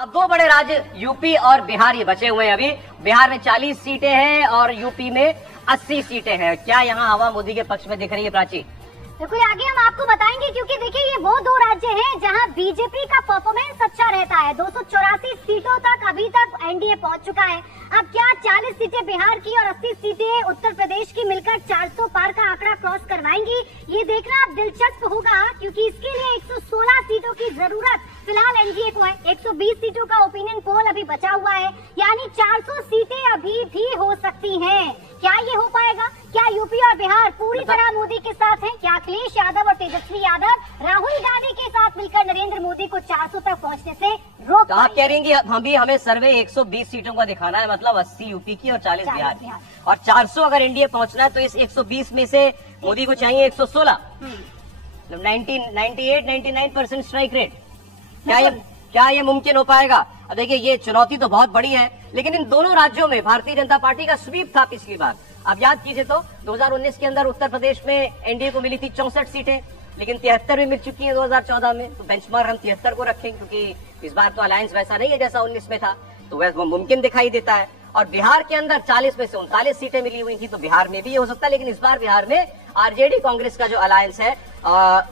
अब दो बड़े राज्य यूपी और बिहार ये बचे हुए हैं। अभी बिहार में 40 सीटें हैं और यूपी में 80 सीटें हैं। क्या यहाँ हवा मोदी के पक्ष में दिख रही है प्राची? देखो आगे हम आपको बताएंगे, क्योंकि देखिए ये वो दो राज्य हैं जहां बीजेपी का परफॉर्मेंस अच्छा रहता है। 284 सीटों तक अभी तक एनडीए पहुंच चुका है। अब क्या 40 सीटें बिहार की और 80 सीटें उत्तर प्रदेश की मिलकर 400 पार का आंकड़ा क्रॉस करवाएंगी? ये देखना अब दिलचस्प होगा, क्योंकि इसके लिए 116 सीटों की जरूरत फिलहाल एनडीए को है। 120 सीटों का ओपिनियन पोल अभी बचा हुआ है, यानी 400 सीटें अभी भी हो सकती हैं। क्या ये हो पाएगा? क्या यूपी और बिहार पूरी तरह मोदी के साथ हैं? क्या अखिलेश यादव और तेजस्वी यादव राहुल गांधी के साथ मिलकर नरेंद्र मोदी को 400 तक पहुंचने से रोक? तो आप कह रही हैं कि हमें सर्वे 120 सीटों का दिखाना है, मतलब 80 यूपी की और 40 बिहार की, और 400 अगर एनडीए पहुंचना है तो इस 120 में से मोदी को चाहिए 116, 99% स्ट्राइक रेट। क्या ये मुमकिन हो पाएगा? अब देखिए ये चुनौती तो बहुत बड़ी है, लेकिन इन दोनों राज्यों में भारतीय जनता पार्टी का स्वीप था पिछली बार। अब याद कीजिए तो 2019 के अंदर उत्तर प्रदेश में एनडीए को मिली थी 64 सीटें, लेकिन 73 भी मिल चुकी हैं 2014 में। तो बेंचमार्क हम 73 को रखें, क्योंकि इस बार तो अलायंस वैसा नहीं है जैसा 19 में था, तो वह मुमकिन दिखाई देता है। और बिहार के अंदर 40 में से 39 सीटें मिली हुई थी, तो बिहार में भी ये हो सकता है। लेकिन इस बार बिहार में आरजेडी कांग्रेस का जो अलायंस है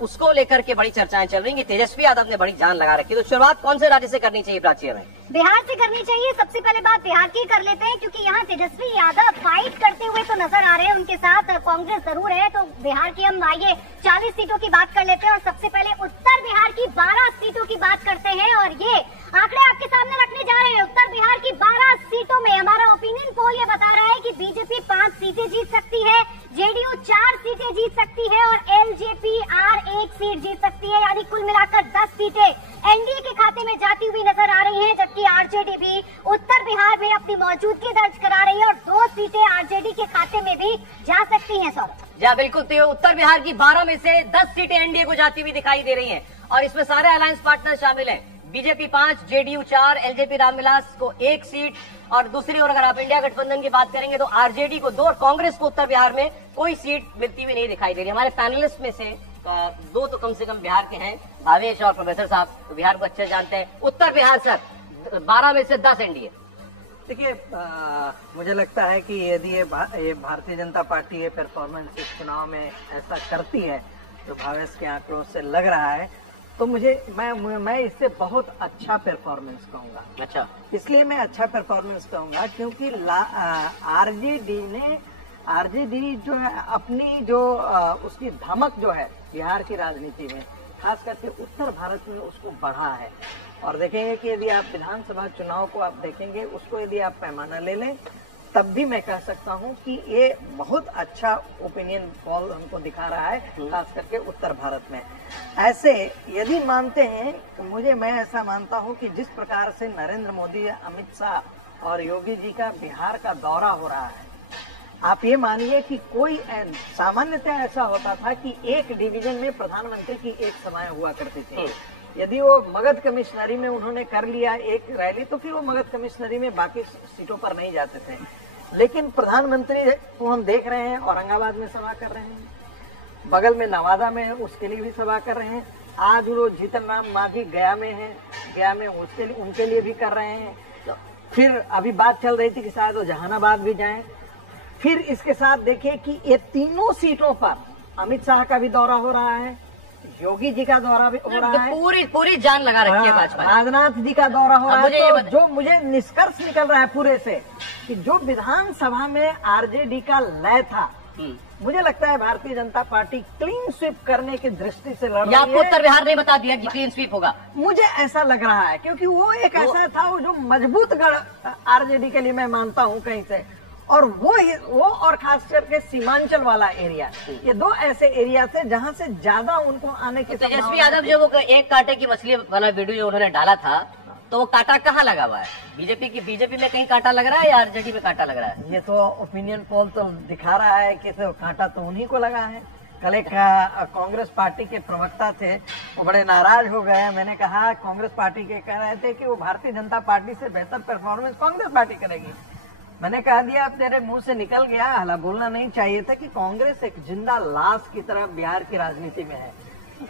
उसको लेकर के बड़ी चर्चाएं चल रही हैं। तेजस्वी यादव ने बड़ी जान लगा रखी है। तो शुरुआत कौन से राज्य से करनी चाहिए प्राची हमें? बिहार से करनी चाहिए। सबसे पहले बात बिहार की कर लेते हैं, क्योंकि यहाँ तेजस्वी यादव फाइट करते हुए तो नजर आ रहे हैं। उनके साथ कांग्रेस जरूर है, तो बिहार की हम आइए 40 सीटों की बात कर लेते हैं। और सबसे पहले उत्तर बिहार की 12 सीटों की बात करते हैं, और ये आंकड़े आपके सामने रखने जा रहे हैं। उत्तर बिहार की 12 सीटों में हमारा ओपिनियन पोल ये बता रहा है कि बीजेपी 5 सीटें जीत सकती है, जेडीयू 4 सीटें जीत सकती है और एलजेपी आर 1 सीट जीत सकती है। यानी कुल मिलाकर 10 सीटें एनडीए के खाते में जाती हुई नजर आ रही हैं, जबकि आरजेडी भी उत्तर बिहार में अपनी मौजूदगी दर्ज करा रही है और 2 सीटें आरजेडी के खाते में भी जा सकती हैं। सौरभ जी बिल्कुल, तो उत्तर बिहार की 12 में से 10 सीटें एनडीए को जाती हुई दिखाई दे रही हैं, और इसमें सारे अलायंस पार्टनर शामिल हैं। बीजेपी 5, जेडीयू 4, एलजेपी रामविलास को 1 सीट, और दूसरी ओर अगर आप इंडिया गठबंधन की बात करेंगे तो आरजेडी को 2 और कांग्रेस को उत्तर बिहार में कोई सीट मिलती हुई नहीं दिखाई दे रही। हमारे पैनलिस्ट में से 2 तो कम से कम बिहार के हैं, भावेश और प्रोफेसर साहब, तो बिहार को अच्छे जानते हैं। उत्तर बिहार सर 12 में से 10 एनडीए। देखिए मुझे लगता है कि यदि ये भारतीय जनता पार्टी ये परफॉर्मेंस इस चुनाव में ऐसा करती है जो भावेश के आंकड़ों से लग रहा है, तो मैं इससे बहुत अच्छा परफॉर्मेंस कहूंगा। अच्छा, इसलिए मैं अच्छा परफॉर्मेंस कहूंगा क्योंकि आरजेडी जो है अपनी जो उसकी धमक जो है बिहार की राजनीति में, खास करके उत्तर भारत में उसको बढ़ा है। और देखेंगे कि यदि आप विधानसभा चुनाव को आप देखेंगे, उसको यदि आप पैमाना ले लें, तब भी मैं कह सकता हूं कि ये बहुत अच्छा ओपिनियन पोल हमको दिखा रहा है, खास करके उत्तर भारत में। ऐसे यदि मानते हैं, मैं ऐसा मानता हूं कि जिस प्रकार से नरेंद्र मोदी, अमित शाह और योगी जी का बिहार का दौरा हो रहा है, आप ये मानिए कि कोई सामान्यतः ऐसा होता था कि एक डिवीजन में प्रधानमंत्री की एक सभाएं हुआ करती थी। यदि वो मगध कमिश्नरी में उन्होंने कर लिया एक रैली, तो फिर वो मगध कमिश्नरी में बाकी सीटों पर नहीं जाते थे। लेकिन प्रधानमंत्री को हम देख रहे हैं औरंगाबाद में सभा कर रहे हैं, बगल में नवादा में उसके लिए भी सभा कर रहे हैं। आज वो जीतन राम मांझी गया में है, गया में उनके लिए भी कर रहे हैं। फिर अभी बात चल रही थी कि शायद वो जहानाबाद भी जाएं। फिर इसके साथ देखिए कि ये तीनों सीटों पर अमित शाह का भी दौरा हो रहा है, योगी जी का दौरा भी हो रहा है, पूरी जान लगा रखी है भाजपा। राजनाथ जी का दौरा हो रहा है। तो जो मुझे निष्कर्ष निकल रहा है पूरे से कि जो विधानसभा में आरजेडी का लय था, मुझे लगता है Bharatiya Janata party clean sweep करने की दृष्टि से लड़ रही है। आपको उत्तर बिहार ने बता दिया कि क्लीन स्वीप होगा? मुझे ऐसा लग रहा है, क्योंकि वो एक ऐसा था वो जो मजबूत गढ़ आरजेडी के लिए मैं मानता हूँ कहीं से, और वो और खास करके सीमांचल वाला एरिया, ये 2 ऐसे एरिया थे जहां से ज्यादा उनको आने की। तेजस्वी यादव जो वो एक कांटे की मछली वाला वीडियो जो उन्होंने डाला था, तो वो कांटा कहाँ लगा हुआ है? बीजेपी में कहीं कांटा लग रहा है या आरजेडी में कांटा लग रहा है? ये तो ओपिनियन पोल तो दिखा रहा है कि तो कांटा तो उन्हीं को लगा है। कल एक कांग्रेस पार्टी के प्रवक्ता थे, वो बड़े नाराज हो गए। मैंने कहा, कांग्रेस पार्टी के कह रहे थे कि वो भारतीय जनता पार्टी से बेहतर परफॉर्मेंस कांग्रेस पार्टी करेगी। मैंने कह दिया, अब तेरे मुंह से निकल गया, हाला बोलना नहीं चाहिए था कि कांग्रेस एक जिंदा लाश की तरह बिहार की राजनीति में है।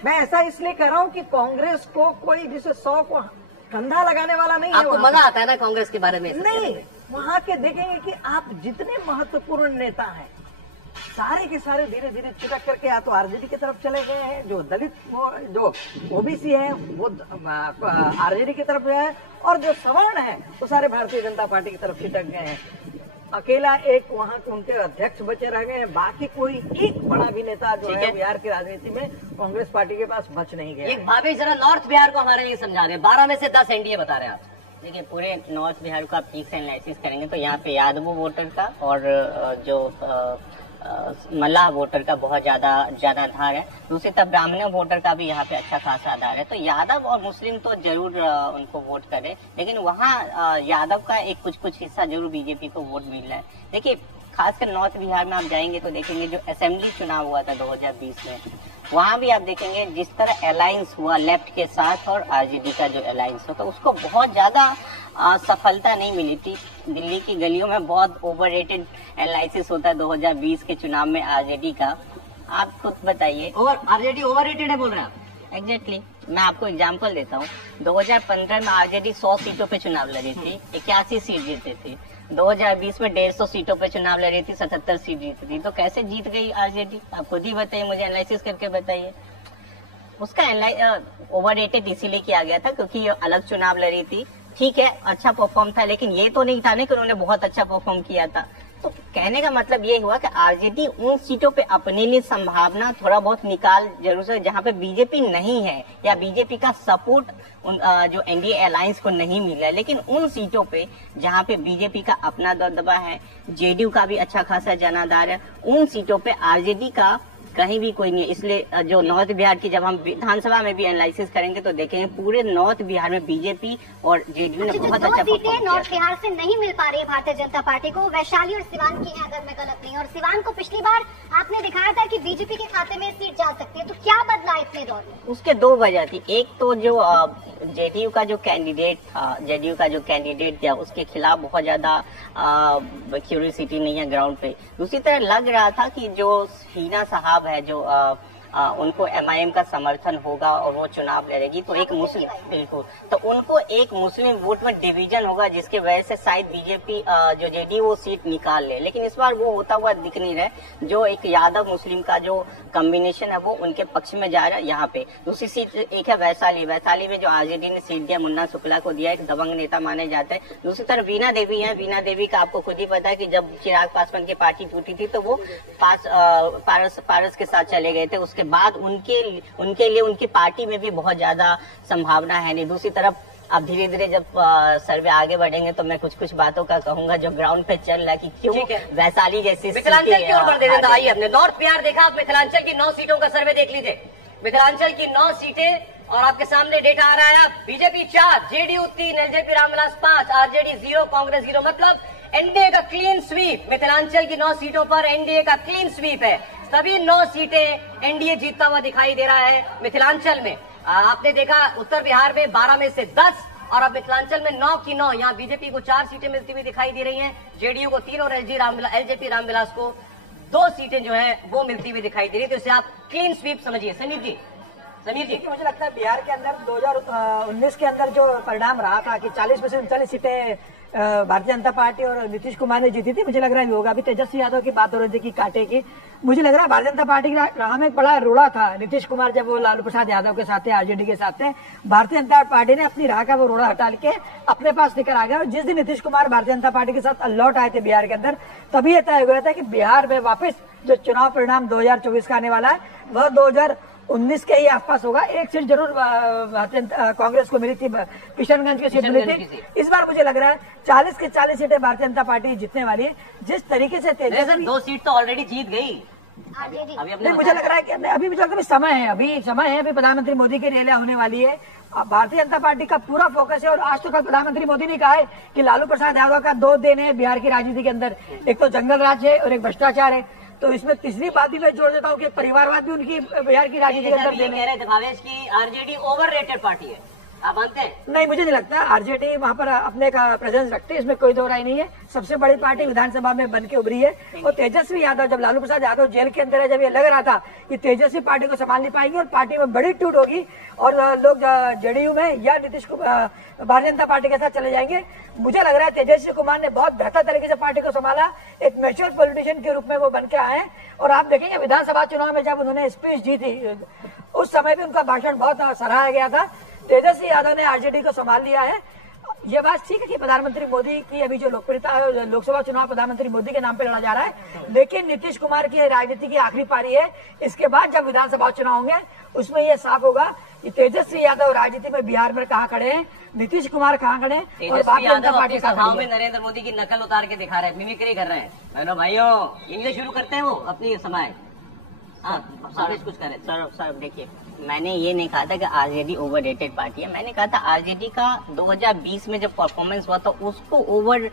मैं ऐसा इसलिए कह रहा हूं कि कांग्रेस को कोई जिसे 100 को कंधा लगाने वाला नहीं है। आपको मजा आता है ना कांग्रेस के बारे में? नहीं, वहाँ के देखेंगे कि आप जितने महत्वपूर्ण नेता हैं सारे के सारे धीरे धीरे चिटक करके या तो आरजेडी की तरफ चले गए हैं, जो दलित जो ओबीसी है वो आरजेडी की तरफ गए हैं, और जो सवर्ण है वो सारे भारतीय जनता पार्टी की तरफ चिटक गए हैं। अकेला एक वहाँ के उनके अध्यक्ष बचे रह गए हैं, बाकी कोई एक बड़ा भी नेता जो है बिहार की राजनीति में कांग्रेस पार्टी के पास बच नहीं गया। एक भाभी जरा नॉर्थ बिहार को हमारे लिए समझा रहे हैं। 12 में से 10 एनडीए बता रहे हैं आप। देखिए, पूरे नॉर्थ बिहार को आप ठीक से एनालिसिस करेंगे तो यहाँ पे यादव वोटर का और जो मल्लाह वोटर का बहुत ज्यादा आधार है। दूसरी तरफ ब्राह्मण वोटर का भी यहाँ पे अच्छा खासा आधार है। तो यादव और मुस्लिम तो जरूर उनको वोट करे, लेकिन वहाँ यादव का एक कुछ हिस्सा जरूर बीजेपी को वोट मिल रहा है। देखिए, खासकर नॉर्थ बिहार में आप जाएंगे तो देखेंगे जो असेंबली चुनाव हुआ था 2020 में, वहाँ भी आप देखेंगे जिस तरह अलायंस हुआ लेफ्ट के साथ और आरजेडी का जो अलायंस हो, तो उसको बहुत ज्यादा सफलता नहीं मिली थी। दिल्ली की गलियों में बहुत ओवररेटेड एनालिसिस होता है 2020 के चुनाव में आरजेडी का। आप खुद बताइए। आरजेडी ओवररेटेड है बोल रहे हैं आप? एग्जैक्टली, मैं आपको एग्जांपल देता हूँ। 2015 में आरजेडी 100 सीटों पे चुनाव लड़ी थी, 81 सीट जीती थी। 2020 में 150 सीटों पे चुनाव लड़ी थी, 77 सीट जीती थी। तो कैसे जीत गई आरजेडी? आप खुद ही बताइए, मुझे एनालिसिस करके बताइए। उसका ओवररेटेड इसीलिए किया गया था क्योंकि ये अलग चुनाव लड़ी थी। ठीक है, अच्छा परफॉर्म था, लेकिन ये तो नहीं था ना कि उन्होंने बहुत अच्छा परफॉर्म किया था। तो कहने का मतलब ये हुआ कि आरजेडी उन सीटों पे अपने लिए संभावना थोड़ा बहुत निकाल जरूर से, जहां पे बीजेपी नहीं है या बीजेपी का सपोर्ट जो एनडीए अलायंस को नहीं मिला है, लेकिन उन सीटों पे जहां पे बीजेपी का अपना दबदबा है, जेडीयू का भी अच्छा खासा जनाधार है, उन सीटों पे आरजेडी का कहीं भी कोई नहीं है। इसलिए जो नॉर्थ बिहार की जब हम विधानसभा में भी एनालिसिस करेंगे तो देखेंगे पूरे नॉर्थ बिहार में बीजेपी और जेडीयू ने बहुत अच्छा परफॉर्म किया। नॉर्थ बिहार से नहीं मिल पा रही है भारतीय जनता पार्टी को, वैशाली और सिवान की है अगर मैं गलत नहीं। और सिवान को पिछली बार आपने दिखाया था कि बीजेपी के खाते में सीट जा सकती है, तो क्या बदला इतने दौर में? उसके दो वजह थी। एक तो जो जेडीयू का जो कैंडिडेट था उसके खिलाफ बहुत ज्यादा क्यूरियोसिटी नहीं है ग्राउंड पे। दूसरी तरह लग रहा था कि जो हीना साहब है जो उनको एमआईएम का समर्थन होगा और वो चुनाव लड़ेगी, तो एक मुस्लिम, बिल्कुल, तो उनको एक मुस्लिम वोट में डिवीजन होगा जिसकी वजह से शायद बीजेपी जो जेडीयू वो सीट निकाल ले। लेकिन इस बार वो होता हुआ दिख नहीं रहा। जो एक यादव मुस्लिम का जो कॉम्बिनेशन है वो उनके पक्ष में जा रहा है यहाँ पे। दूसरी सीट एक है वैशाली में जो आरजेडी ने सीट दिया मुन्ना शुक्ला को दिया, एक दबंग नेता माने जाते हैं। दूसरी तरफ वीणा देवी है। वीणा देवी का आपको खुद ही पता है कि जब चिराग पासवान की पार्टी टूटी थी तो वो पारस के साथ चले गए थे। उसके बाद उनके लिए उनकी पार्टी में भी बहुत ज्यादा संभावना है नहीं। दूसरी तरफ अब धीरे धीरे जब सर्वे आगे बढ़ेंगे तो मैं कुछ बातों का कहूंगा जो ग्राउंड पे चल रहा है कि क्यों वैशाली जैसी मिथिलांचल की ओर बढ़ देते हैं। आइए, हमने नॉर्थ बिहार देखा, आप मिथिलांचल की 9 सीटों का सर्वे देख लीजिए। मिथिलांचल की 9 सीटें और आपके सामने डेटा आ रहा है। BJP 4, JDU 3, LJP Ramvilas 5, RJD 0, Congress 0। मतलब एनडीए का क्लीन स्वीप। मिथिलांचल की 9 सीटों पर एनडीए का क्लीन स्वीप है। सभी 9 सीटें एनडीए जीतता हुआ दिखाई दे रहा है मिथिलांचल में। आपने देखा उत्तर बिहार में 12 में से 10 और अब मिथिलांचल में 9 की 9। यहाँ बीजेपी को 4 सीटें मिलती हुई दिखाई दे रही हैं, जेडीयू को 3 और एलजेपी रामविलास को 2 सीटें जो है वो मिलती हुई दिखाई दे रही है। तो इसे आप क्लीन स्वीप समझिए। समीर जी, मुझे लगता है बिहार के अंदर 2019 के अंदर जो परिणाम रहा था कि 40 में से 39 सीटें भारतीय जनता पार्टी और नीतीश कुमार ने जीती थी, मुझे लग रहा है होगा। अभी तेजस्वी यादव की बात हो रही थी कि कांटे की, मुझे लग रहा है भारतीय जनता पार्टी की राह में एक बड़ा रोड़ा था। नीतीश कुमार जब वो लालू प्रसाद यादव के साथ थे, आरजेडी के साथ थे, भारतीय जनता पार्टी ने अपनी राह का वो रोड़ा हटा के अपने पास लेकर आ गया। और जिस दिन नीतीश कुमार भारतीय जनता पार्टी के साथ लौट आए थे बिहार के अंदर, तभी यह तय हुआ था कि बिहार में वापस जो चुनाव परिणाम 2024 का आने वाला है वह 2019 के ही आसपास होगा। एक सीट जरूर कांग्रेस को मिली थी, किशनगंज की सीट मिली थी। इस बार मुझे लग रहा है 40 के 40 सीटें भारतीय जनता पार्टी जीतने वाली है। जिस तरीके से तेजस्वी 2 सीट तो ऑलरेडी जीत गई। अभी मुझे लग रहा है कि अभी मुझे लगता है समय है, अभी प्रधानमंत्री मोदी की रैली होने वाली है। भारतीय जनता पार्टी का पूरा फोकस है। और आज तो कल प्रधानमंत्री मोदी ने कहा है कि लालू प्रसाद यादव का 2 दिन है बिहार की राजनीति के अंदर, एक तो जंगल राज है और एक भ्रष्टाचार है। तो इसमें तीसरी बात भी मैं जोड़ देता हूँ कि परिवारवाद भी उनकी बिहार की राजनीति के अंदर कह रहे थे भावेश की आरजेडी ओवररेटेड पार्टी है। आप मानते हैं? नहीं, मुझे नहीं लगता। आरजेडी वहाँ पर अपने का प्रेजेंस रखते हैं, इसमें कोई दो राय नहीं है। सबसे बड़ी पार्टी विधानसभा में बन के उभरी है। और तेजस्वी यादव, जब लालू प्रसाद यादव जेल के अंदर है, जब ये लग रहा था कि तेजस्वी पार्टी को संभाल नहीं पाएंगे और पार्टी में बड़ी टूट होगी और लोग जेडीयू में या नीतीश कुमार भारतीय जनता पार्टी के साथ चले जाएंगे, मुझे लग रहा है तेजस्वी कुमार ने बहुत बेहतर तरीके से पार्टी को संभाला। एक मैच्योर पॉलिटिशियन के रूप में वो बन के आए हैं। और आप देखेंगे विधानसभा चुनाव में जब उन्होंने स्पीच दी थी, उस समय भी उनका भाषण बहुत सराहा गया था। तेजस्वी यादव ने आरजेडी को संभाल लिया है। ये बात ठीक है कि प्रधानमंत्री मोदी की अभी जो लोकप्रियता है, लोकसभा चुनाव प्रधानमंत्री मोदी के नाम पे लड़ा जा रहा है, लेकिन नीतीश कुमार की राजनीति की आखिरी पारी है। इसके बाद जब विधानसभा चुनाव होंगे उसमें ये साफ होगा कि तेजस्वी यादव राजनीति में बिहार में कहाँ खड़े हैं, नीतीश कुमार कहाँ खड़े हैं और भारतीय जनता पार्टी सभाओं में नरेंद्र मोदी की नकल उतार के दिखा रहे हैं, मिमिक्री कर रहे हैं। बहनों भाइयों, इंग्लिश शुरू करते हैं वो अपनी सभाएं। कुछ करें सर देखिए, मैंने ये नहीं कहा था कि आरजेडी ओवररेटेड पार्टी है। मैंने कहा था आरजेडी का 2020 में जब परफॉर्मेंस हुआ था उसको ओवर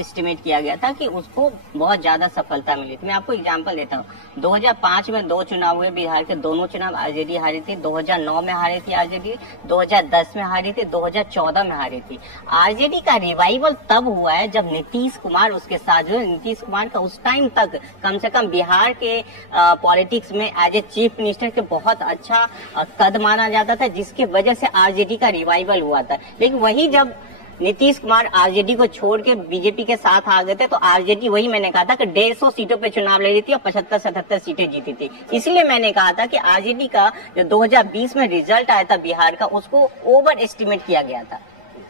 एस्टिमेट किया गया था कि उसको बहुत ज्यादा सफलता मिली थी। मैं आपको एग्जांपल देता हूँ। 2005 में 2 चुनाव हुए बिहार के, दोनों चुनाव आरजेडी हारी थी। 2009 में हारी थी आरजेडी, 2010 में हारी थी, 2014 में हारी थी। आरजेडी का रिवाइवल तब हुआ है जब नीतीश कुमार उसके साथ जो है, नीतीश कुमार का उस टाइम तक कम से कम बिहार के पॉलिटिक्स में एज ए चीफ मिनिस्टर के बहुत अच्छा कद माना जाता था, जिसकी वजह से आरजेडी का रिवाइवल हुआ था। लेकिन वही जब नीतीश कुमार आरजेडी को छोड़ के बीजेपी के साथ आ गए थे तो आरजेडी, वही मैंने कहा था कि 150 सीटों पे चुनाव लड़ी थी और 75-77 सीटें जीती थी। इसलिए मैंने कहा था कि आरजेडी का जो 2020 में रिजल्ट आया था बिहार का, उसको ओवर एस्टिमेट किया गया था।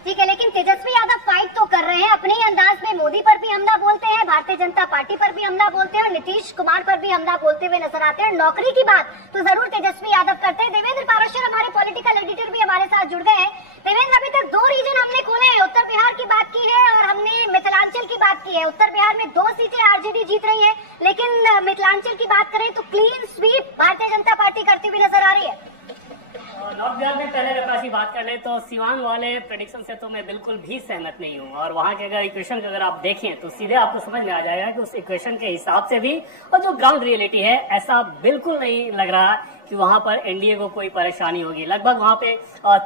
ठीक है, लेकिन तेजस्वी यादव फाइट तो कर रहे हैं अपने ही अंदाज में। मोदी पर भी हमला बोलते हैं, भारतीय जनता पार्टी पर भी हमला बोलते हैं और नीतीश कुमार पर भी हमला बोलते हुए नजर आते हैं। नौकरी की बात तो जरूर तेजस्वी यादव करते हैं। देवेंद्र पाराशर हमारे पॉलिटिकल एडिटर भी हमारे साथ जुड़ गए हैं। देवेंद्र, अभी तक 2 रीजन हमने खोले हैं, उत्तर बिहार की बात की है और हमने मिथिलांचल की बात की है। उत्तर बिहार में 2 सीटें आरजेडी जीत रही है, लेकिन मिथिलांचल की बात करें तो clean sweep Bharatiya Janata party करती हुई नजर आ रही है। नॉर्थ बिहार में पहले अगर ऐसी बात कर ले तो सिवान वाले प्रेडिक्शन से तो मैं बिल्कुल भी सहमत नहीं हूँ। और वहाँ के अगर इक्वेशन अगर आप देखें तो सीधे आपको समझ में आ जाएगा कि उस इक्वेशन के हिसाब से भी और जो ग्राउंड रियलिटी है, ऐसा बिल्कुल नहीं लग रहा कि वहाँ पर एनडीए को कोई परेशानी होगी। लगभग वहाँ पे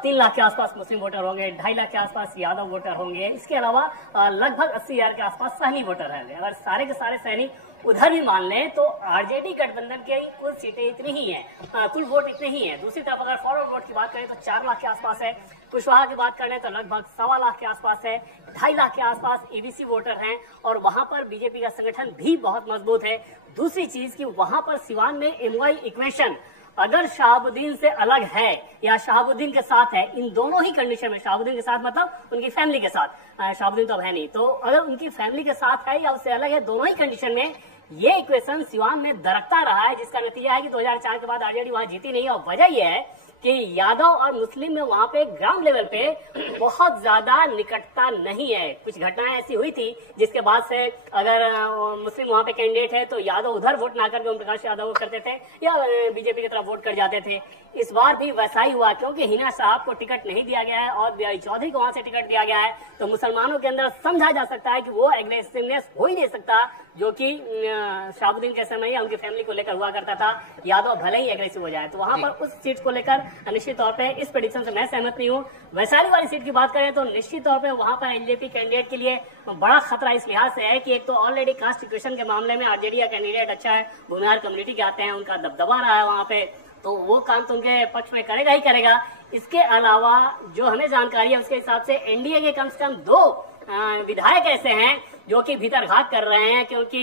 3 लाख के आसपास मुस्लिम वोटर होंगे, 2.5 लाख के आसपास यादव वोटर होंगे। इसके अलावा लगभग 80,000 के आसपास सहनी वोटर होंगे। अगर सारे के सारे सहनी उधर भी मान लें तो आरजेडी गठबंधन की कुल सीटें इतनी ही हैं, कुल वोट इतने ही हैं। दूसरी तरफ अगर फॉरवर्ड वोट की बात करें तो 4 लाख के आसपास है। कुशवाहा की बात करें तो लगभग 1.25 लाख के आसपास है। 2.5 लाख के आसपास एबीसी वोटर हैं और वहां पर बीजेपी का संगठन भी बहुत मजबूत है। दूसरी चीज कि वहां पर सिवान में एमवाई इक्वेशन अगर शहाबुद्दीन से अलग है या शहाबुद्दीन के साथ है, इन दोनों ही कंडीशन में, शहाबुद्दीन के साथ मतलब उनकी फैमिली के साथ, शहाबुद्दीन तो अब है नहीं, तो अगर उनकी फैमिली के साथ है या उससे अलग है, दोनों ही कंडीशन में ये इक्वेशन सिवान में दरकता रहा है, जिसका नतीजा है कि 2004 के बाद आरजेडी वहां जीती नहीं। और वजह यह है कि यादव और मुस्लिम में वहां पे ग्राउंड लेवल पे बहुत ज्यादा निकटता नहीं है। कुछ घटनाएं ऐसी हुई थी जिसके बाद से अगर मुस्लिम वहां पे कैंडिडेट है तो यादव उधर वोट ना करके ओम प्रकाश यादव करते थे या बीजेपी की तरफ वोट कर जाते थे। इस बार भी वैसा ही हुआ क्योंकि हिना साहब को टिकट नहीं दिया गया है और बिहारी चौधरी को वहां से टिकट दिया गया है, तो मुसलमानों के अंदर समझा जा सकता है कि वो एग्रेसिवनेस हो ही नहीं सकता जो कि शहाबुद्दीन के समय या उनकी फैमिली को लेकर हुआ करता था। यादव भले ही एग्रेसिव हो जाए, तो वहां पर उस सीट को लेकर निश्चित तौर पे इस प्रेडिक्शन से मैं सहमत नहीं हूँ। वैशाली वाली सीट की बात करें तो निश्चित तौर पे वहां पर एलजेपी कैंडिडेट के लिए बड़ा खतरा इस लिहाज से है कि एक तो ऑलरेडी कास्ट इक्वेशन के मामले में आरजेडी का कैंडिडेट अच्छा है, भूमिहार कम्युनिटी के आते हैं, उनका दबदबा रहा है वहां पे, तो वो काम तो उनके पक्ष में करेगा ही करेगा। इसके अलावा जो हमें जानकारी है उसके हिसाब से एनडीए के कम से कम 2 विधायक ऐसे हैं जो कि भीतर घात कर रहे हैं क्योंकि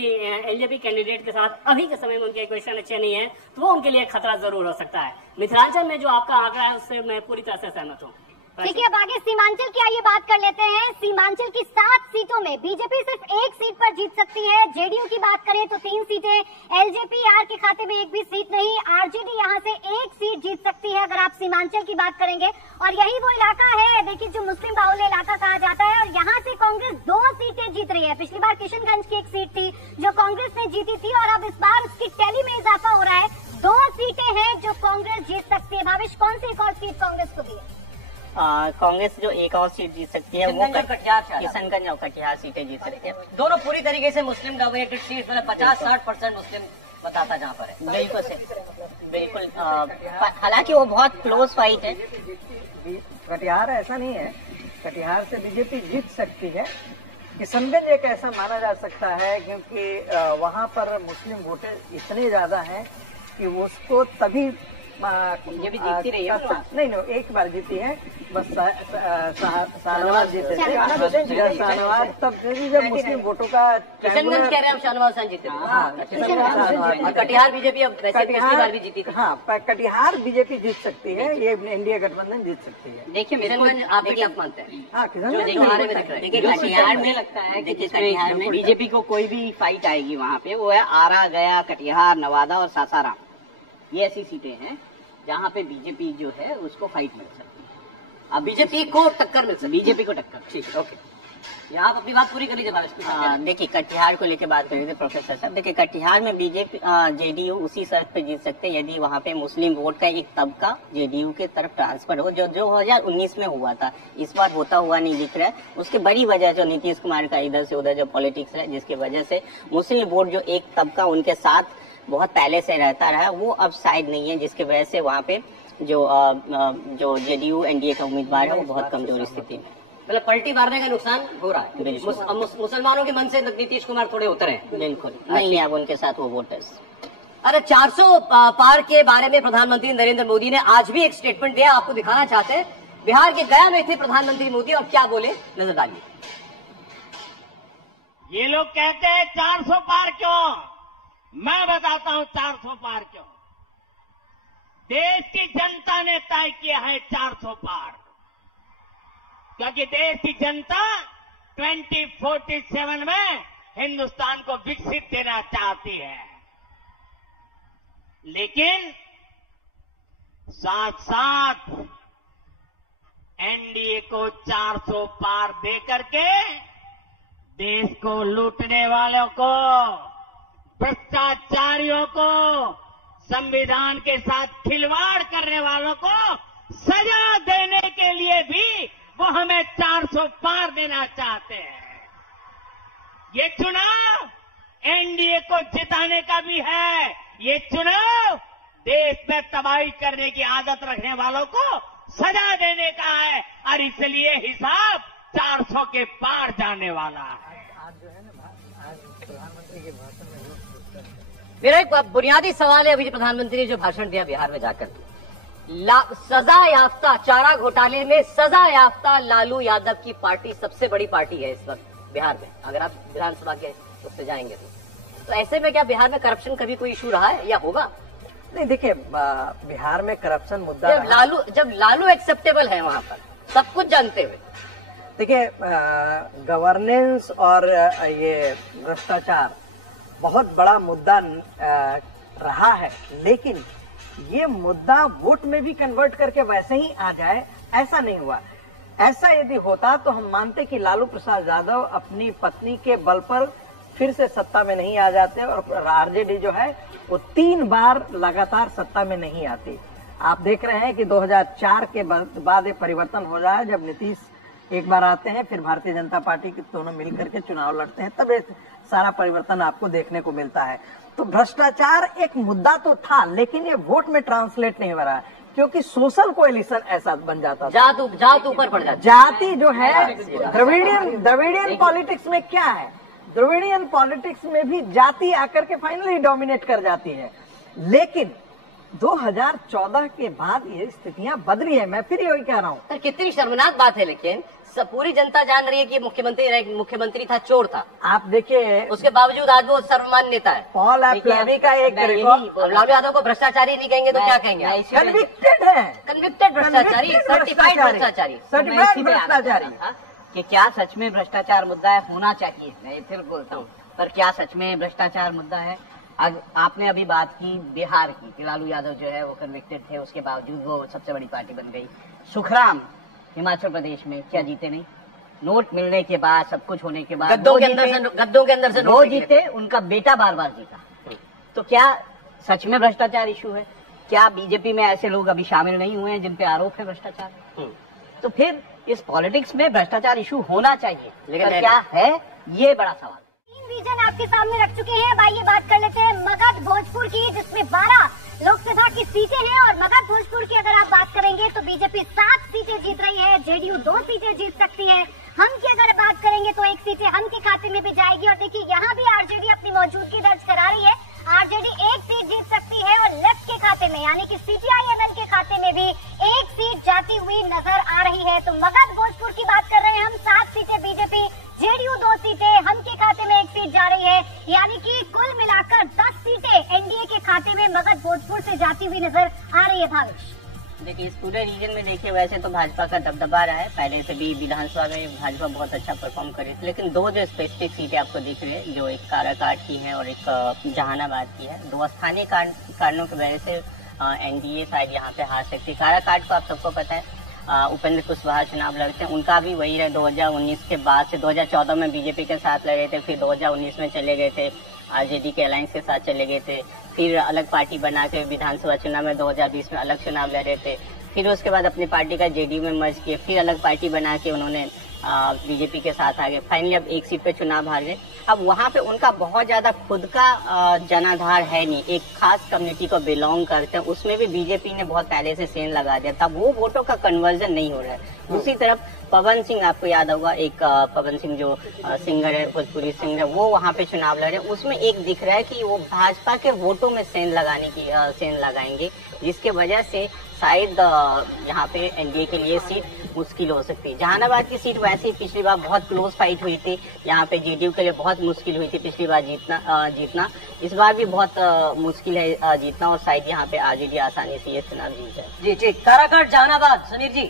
एलजेपी कैंडिडेट के साथ अभी के समय में उनके इक्वेशन अच्छे नहीं है, तो वो उनके लिए खतरा जरूर हो सकता है। मिथिलांचल में जो आपका आंकड़ा है उससे मैं पूरी तरह से सहमत हूँ। ठीक है, अब आगे सीमांचल की आइए बात कर लेते हैं। सीमांचल की 7 सीटों में बीजेपी सिर्फ 1 सीट पर जीत सकती है। जेडीयू की बात करें तो 3 सीटें, एलजेपी आर के खाते में 1 भी सीट नहीं, आरजेडी यहां से 1 सीट जीत सकती है अगर आप सीमांचल की बात करेंगे। और यही वो इलाका है, देखिए, जो मुस्लिम बाहुल्य इलाका कहा जाता है और यहाँ से कांग्रेस 2 सीटें जीत रही है। पिछली बार किशनगंज की 1 सीट थी जो कांग्रेस ने जीती थी और अब इस बार उसकी टैली में इजाफा हो रहा है। 2 सीटें हैं जो कांग्रेस जीत सकती है। भावेश, कौन सी एक और सीट कांग्रेस को दी है? कांग्रेस जो एक और सीट जीत सकती है वो किशनगंज और कटिहार सीटें जीत सकती है। दोनों पूरी तरीके से मुस्लिम डोमिनेटेड सीट, मतलब 50-60% मुस्लिम बताता जहाँ पर है। बिल्कुल सही, बिल्कुल। हालांकि वो बहुत क्लोज फाइट है। कटिहार ऐसा नहीं है, कटिहार से बीजेपी जीत सकती है। किशनगंज एक ऐसा माना जा सकता है क्योंकि वहाँ पर मुस्लिम वोटर इतने ज्यादा हैं कि उसको तभी ये भी जीतती रही है। नहीं, एक बार जीती है बस, शाहनवाज जीते थे। शाहनवाज तब जब मुस्लिम वोटों का किशनगंज कह रहे हैं हम, शाहनवाज हुसैन जीते थे। और कटिहार बीजेपी अब वैसे पिछली बार भी जीती थी। हाँ, कटिहार बीजेपी जीत सकती है, ये इंडिया गठबंधन जीत सकती है। देखिए किशनगंज आप क्या मानते हैं? हाँ, देखिए कटिहार में लगता है कि कटिहार में बीजेपी को कोई भी फाइट आएगी वहाँ पे, वो है आरा, गया, कटिहार, नवादा और सासाराम। ये ऐसी सीटें हैं जहाँ पे बीजेपी जो है उसको फाइट मिल सकती है। अब बीजेपी को टक्कर मिल सकती है। बीजेपी को टक्कर। ठीक है, ओके। यहाँ आप अपनी बात पूरी कर लीजिए भावेश। देखिए कटिहार को लेकर बात करेंगे प्रोफेसर साहब। देखिए कटिहार में बीजेपी जेडीयू उसी शर्त पे जीत सकते हैं यदि वहाँ पे मुस्लिम वोट का एक तबका जेडीयू के तरफ ट्रांसफर हो, जो 2019 में हुआ था। इस बार होता हुआ नहीं दिख रहा है। उसकी बड़ी वजह जो नीतीश कुमार का इधर से उधर जो पॉलिटिक्स है, जिसकी वजह से मुस्लिम वोट जो एक तबका उनके साथ बहुत पहले से रहता रहा, वो अब शायद नहीं है, जिसकी वजह से वहाँ पे जो जेडीयू एनडीए का उम्मीदवार है वो बहुत कमजोर स्थिति में। मतलब पलटी मारने का नुकसान हो रहा है। मुसलमानों के मन से नीतीश कुमार थोड़े उतरे हैं। बिल्कुल नहीं है अब उनके साथ वो वोटर्स। अरे 400 पार के बारे में प्रधानमंत्री नरेंद्र मोदी ने आज भी एक स्टेटमेंट दिया, आपको दिखाना चाहते हैं। बिहार के गया में थे प्रधानमंत्री मोदी और क्या बोले, नजर डालिए। ये लोग कहते हैं 400 पार क्यों, मैं बताता हूं 400 पार क्यों। देश की जनता ने तय किया है 400 पार, क्योंकि देश की जनता 2047 में हिंदुस्तान को विकसित देना चाहती है। लेकिन साथ साथ एनडीए को 400 पार दे करके देश को लूटने वालों को, भ्रष्टाचारियों को, संविधान के साथ खिलवाड़ करने वालों को सजा देने के लिए भी वो हमें 400 पार देना चाहते हैं। ये चुनाव एनडीए को जिताने का भी है। ये चुनाव देश में तबाही करने की आदत रखने वालों को सजा देने का है और इसलिए हिसाब 400 के पार जाने वाला है। आज जो है ना, आज प्रधानमंत्री के भाषण में मेरा एक बुनियादी सवाल है, अभी प्रधानमंत्री ने जो भाषण दिया बिहार में जाकर, सजा याफ्ता चारा घोटाले में सजा याफ्ता लालू यादव की पार्टी सबसे बड़ी पार्टी है इस वक्त बिहार में। अगर आप विधानसभा के उससे जाएंगे तो ऐसे में क्या बिहार में करप्शन कभी कोई इशू रहा है या होगा? नहीं, देखिए बिहार में करप्शन मुद्दा जब लालू एक्सेप्टेबल है वहां पर, सब कुछ जानते हुए। देखिए गवर्नेंस और ये भ्रष्टाचार बहुत बड़ा मुद्दा रहा है, लेकिन ये मुद्दा वोट में भी कन्वर्ट करके वैसे ही आ जाए, ऐसा नहीं हुआ। ऐसा यदि होता तो हम मानते कि लालू प्रसाद यादव अपनी पत्नी के बल पर फिर से सत्ता में नहीं आ जाते और आरजेडी जो है वो 3 बार लगातार सत्ता में नहीं आती। आप देख रहे हैं कि 2004 के बाद एक परिवर्तन हो रहा है, जब नीतीश एक बार आते हैं, फिर भारतीय जनता पार्टी के दोनों मिलकर के चुनाव लड़ते हैं, तब एक सारा परिवर्तन आपको देखने को मिलता है। तो भ्रष्टाचार एक मुद्दा तो था, लेकिन ये वोट में ट्रांसलेट नहीं हो रहा है, क्योंकि सोशल कोएलिशन ऐसा बन जाता था। जात ऊपर पड़ जाती। जाति जो है द्रविडियन पॉलिटिक्स में क्या है, द्रविडियन पॉलिटिक्स में भी जाति आकर के फाइनली डोमिनेट कर जाती है। लेकिन 2014 के बाद ये स्थितियां बदली है। मैं फिर यही कह रहा हूँ, कितनी शर्मनाक बात है, लेकिन सब पूरी जनता जान रही है कि मुख्यमंत्री था, चोर था। आप देखिए, उसके बावजूद आज वो सर्वमान्य नेता है। पॉल एप्लेवी का एक रिकॉर्ड, लालू यादव को भ्रष्टाचारी नहीं कहेंगे तो क्या कहेंगे? कन्विक्टेड है, कन्विक्टेड भ्रष्टाचारी, सर्टिफाइड भ्रष्टाचारी, सर्टिफाइड भ्रष्टाचारी। कि क्या सच में भ्रष्टाचार मुद्दा है, होना चाहिए, मैं फिर बोलता हूँ, पर क्या सच में भ्रष्टाचार मुद्दा है? आपने अभी बात की बिहार की कि लालू यादव जो है वो कन्विक्टेड थे, उसके बावजूद वो सबसे बड़ी पार्टी बन गई। सुखराम हिमाचल प्रदेश में क्या जीते नहीं? नोट मिलने के बाद, सब कुछ होने के बाद, गद्दों के अंदर से वो जीते, उनका बेटा बार बार जीता। तो क्या सच में भ्रष्टाचार इशू है? क्या बीजेपी में ऐसे लोग अभी शामिल नहीं हुए हैं जिन पे आरोप है भ्रष्टाचार? तो फिर इस पॉलिटिक्स में भ्रष्टाचार इशू होना चाहिए, लेकिन क्या है, ये बड़ा सवाल। 3 रीजन आप आपके सामने रख चुके हैं। अब आइए बात कर लेते हैं मगध भोजपुर की, जिसमें 12 लोकसभा की सीटें हैं। और मगध भोजपुर की अगर आप बात करेंगे तो बीजेपी 7 सीटें जीत रही है, जेडीयू 2 सीटें जीत सकती है। हम की अगर बात करेंगे तो 1 सीटें हम के खाते में भी जाएगी। और देखिए यहाँ भी आरजेडी अपनी मौजूदगी दर्ज करा रही है। आरजेडी 1 सीट जीत सकती है और लेफ्ट के खाते में यानी कि सीपीआई-एमएल के खाते में भी 1 सीट जाती हुई नजर आ रही है। तो मगध भोजपुर की बात कर रहे हैं हम, 7 सीटें बीजेपी, जेडीयू 2 सीटें, हम के खाते में 1 सीट जा रही है, यानी कि कुल मिलाकर 10 सीटें एनडीए के खाते में मगध भोजपुर से जाती हुई नजर आ रही है। भावेश, देखिए इस पूरे रीजन में देखिए वैसे तो भाजपा का दबदबा रहा है, पहले से भी विधानसभा में भाजपा बहुत अच्छा परफॉर्म कर रही थी, लेकिन 2 जो स्पेसिफिक सीटें आपको दिख रही है, जो एक काराकाट की है और एक जहानाबाद की है, 2 स्थानीय कारणों की वजह से एनडीए शायद यहाँ पे हार सकती है। काराकाट को आप सबको पता है उपेंद्र कुशवाहा चुनाव लड़ते हैं, उनका भी वही रहा 2019 के बाद से 2014 में बीजेपी के साथ लड़े थे, फिर 2019 में चले गए थे आरजेडी के अलायंस के साथ चले गए थे, फिर अलग पार्टी बना के विधानसभा चुनाव में 2020 में अलग चुनाव लड़े थे, फिर उसके बाद अपनी पार्टी का जेडीयू में मर्ज किए, फिर अलग पार्टी बना के उन्होंने बीजेपी के साथ आ गए, फाइनली अब 1 सीट पे चुनाव हार गए। अब वहाँ पे उनका बहुत ज्यादा खुद का जनाधार है नहीं, एक खास कम्युनिटी को बिलोंग करते हैं, उसमें भी बीजेपी ने बहुत पहले से सेन लगा दिया था, वो वोटों का कन्वर्जन नहीं हो रहा है। दूसरी तरफ पवन सिंह, आपको याद होगा एक पवन सिंह जो सिंगर है, भोजपुरी सिंगर है, वो वहाँ पे चुनाव लड़े, उसमें एक दिख रहा है कि वो भाजपा के वोटों में सेन लगाएंगे, जिसके वजह से शायद यहाँ पे एनडीए के लिए सीट मुश्किल हो सकती है। जहानाबाद की सीट वैसे ही पिछली बार बहुत क्लोज फाइट हुई थी, यहाँ पे जेडीयू के लिए बहुत मुश्किल हुई थी पिछली बार जीतना, इस बार भी बहुत मुश्किल है जीतना, और शायद यहाँ पे आरजेडी आसानी से ये चुनाव जीत जाए। जी ठीक, काराकाट जहानाबाद, समीर जी।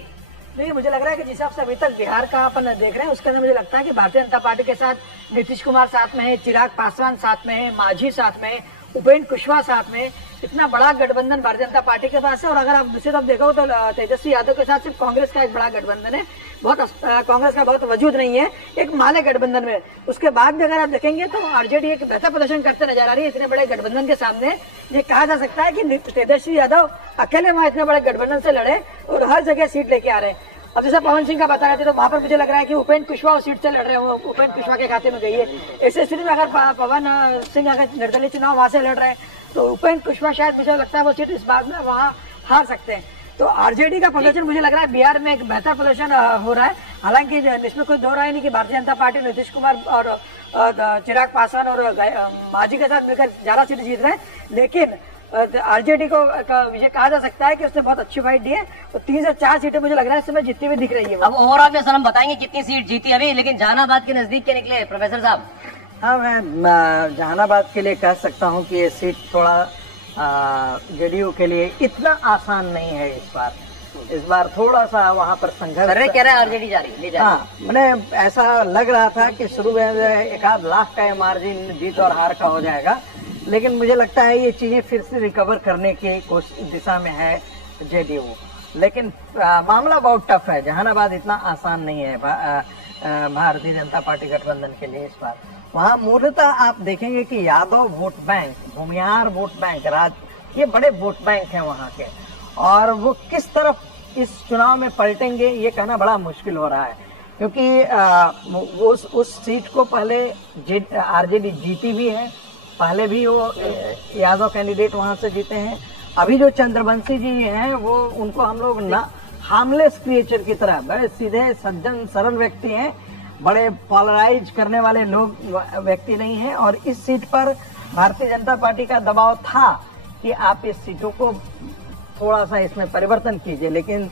नहीं, मुझे लग रहा है कि जिस हिसाब से अभी तक बिहार का अपन देख रहे हैं उसके अंदर मुझे लगता है कि भारतीय जनता पार्टी के साथ नीतीश कुमार साथ में है, चिराग पासवान साथ में है, मांझी साथ में है, उपेंद्र कुशवाहा साथ में, इतना बड़ा गठबंधन भारतीय जनता पार्टी के पास है। और अगर आप दूसरी तरफ देखो तो तेजस्वी यादव के साथ सिर्फ कांग्रेस का एक बड़ा गठबंधन है, कांग्रेस का बहुत वजूद नहीं है एक माले गठबंधन में। उसके बाद भी अगर आप देखेंगे तो आरजेडी एक बेहतर प्रदर्शन करते नजर आ रही है इतने बड़े गठबंधन के सामने। ये कहा जा सकता है कि तेजस्वी यादव अकेले वहाँ इतने बड़े गठबंधन से लड़े और हर जगह सीट लेके आ रहे हैं। अब जैसे पवन सिंह का बता रहे थे तो वहां पर मुझे लग रहा है कि उपेंद्र कुशवाहा सीट से लड़ रहे हो, उपेंद्र कुशवाहा के खाते में गई है। ऐसे स्थिति में अगर पवन सिंह अगर निर्दलीय चुनाव वहां से लड़ रहे हैं तो उपेंद्र कुशवाहा शायद मुझे लगता है वो सीट इस बात में वहां हार सकते हैं। तो आरजेडी का प्रदर्शन मुझे लग रहा है बिहार में एक बेहतर प्रदर्शन हो रहा है। हालांकि इसमें कोई दो राय नहीं कि भारतीय जनता पार्टी नीतीश कुमार और चिराग पासवान और मांझी के साथ मिलकर 11 सीट जीत रहे हैं, लेकिन आरजेडी को ये कहा जा सकता है कि उसने बहुत अच्छी फाइट दी है। तो 3 से 4 सीटें मुझे लग रहा है इस समय जीतती हुई दिख रही है। अब ओवरऑल में सर हम बताएंगे कितनी सीट जीती अभी, लेकिन जहानाबाद के नजदीक के निकले प्रोफेसर साहब। हाँ, मैं जहानाबाद के लिए कह सकता हूँ कि ये सीट थोड़ा जेडीयू के लिए इतना आसान नहीं है इस बार थोड़ा सा वहाँ पर संघर्ष कह रहे हैं आरजेडी जा रही है। हाँ, मैंने ऐसा लग रहा था कि शुरू में 1-8 लाख का मार्जिन जीत और हार का हो जाएगा, लेकिन मुझे लगता है ये चीजें फिर से रिकवर करने की कोशिश दिशा में है जेडीयू। लेकिन मामला बहुत टफ है, जहानाबाद इतना आसान नहीं है भारतीय जनता पार्टी गठबंधन के लिए इस बार। वहाँ मूलतः आप देखेंगे कि Yadav vote bank, Bhumihar vote bank, ये बड़े वोट बैंक हैं वहाँ के, और वो किस तरफ इस चुनाव में पलटेंगे ये कहना बड़ा मुश्किल हो रहा है, क्योंकि उस सीट को पहले आरजेडी जीती भी है, पहले भी वो यादव कैंडिडेट वहां से जीते हैं। अभी जो चंद्रवंशी जी हैं वो उनको हम लोग ना हार्मलेस क्रिएचर की तरह, बड़े सीधे सज्जन सरल व्यक्ति हैं, बड़े पोलराइज करने वाले लोग व्यक्ति नहीं हैं। और इस सीट पर भारतीय जनता पार्टी का दबाव था कि आप इस सीटों को थोड़ा सा इसमें परिवर्तन कीजिए, लेकिन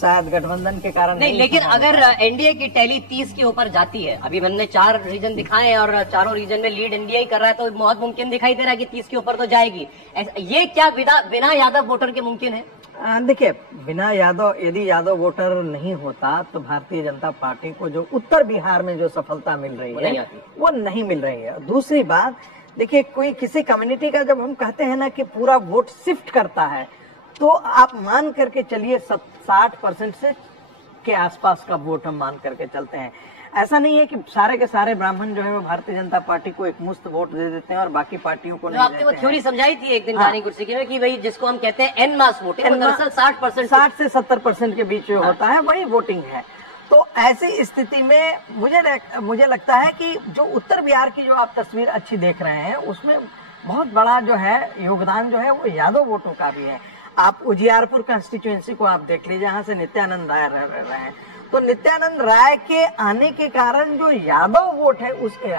शायद गठबंधन के कारण नहीं। लेकिन अगर एनडीए की टैली 30 के ऊपर जाती है, अभी हमने 4 रीजन दिखाए हैं और चारों रीजन में लीड एनडीए कर रहा है, तो बहुत मुमकिन दिखाई दे रहा है कि 30 के ऊपर तो जाएगी। ये क्या बिना यादव वोटर के मुमकिन है? देखिए, बिना यादव, यदि यादव वोटर नहीं होता तो भारतीय जनता पार्टी को जो उत्तर बिहार में जो सफलता मिल रही है वो नहीं मिल रही है। दूसरी बात, देखिए, कोई किसी कम्युनिटी का जब हम कहते हैं ना कि पूरा वोट शिफ्ट करता है, तो आप मान करके चलिए 60% से के आसपास का वोट हम मान करके चलते हैं। ऐसा नहीं है कि सारे के सारे ब्राह्मण जो है वो भारतीय जनता पार्टी को एक मुफ्त वोट दे देते हैं और बाकी पार्टियों को नहीं देते हैं। आपने वो थ्योरी समझाई थी एक दिन गानी कुर्सी की में कि भाई जिसको हम कहते हैं एन मास वोटिंग, दरअसल 60% 60 से 70% के बीच होता है, वही वोटिंग है। तो ऐसी स्थिति में मुझे लगता है कि जो उत्तर बिहार की जो आप तस्वीर अच्छी देख रहे हैं, उसमें बहुत बड़ा जो है योगदान जो है वो यादव वोटों का भी है। आप उजियारपुर कंस्टिट्यूएंसी को आप देख लीजिए, यहाँ से नित्यानंद राय रह रहे हैं, तो नित्यानंद राय के आने के कारण जो यादव वोट है उसके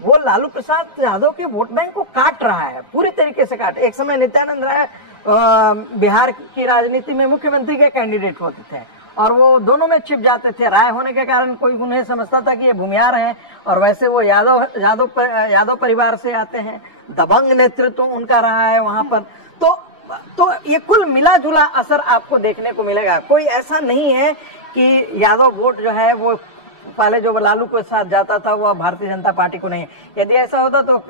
वो लालू प्रसाद यादव के वोट बैंक को काट रहा है, पूरी तरीके से काट। एक समय नित्यानंद राय बिहार की राजनीति में मुख्यमंत्री के कैंडिडेट होते थे और वो दोनों में छिप जाते थे। राय होने के कारण कोई उन्हें समझता था कि ये भूमिहार हैं, और वैसे वो यादव परिवार से आते हैं, दबंग नेतृत्व उनका रहा है वहां पर। तो ये कुल मिला जुला असर आपको देखने को मिलेगा। कोई ऐसा नहीं है कि यादव वोट जो है वो पहले जो लालू के साथ जाता था वो भारतीय जनता पार्टी को नहीं। यदि ऐसा होता तो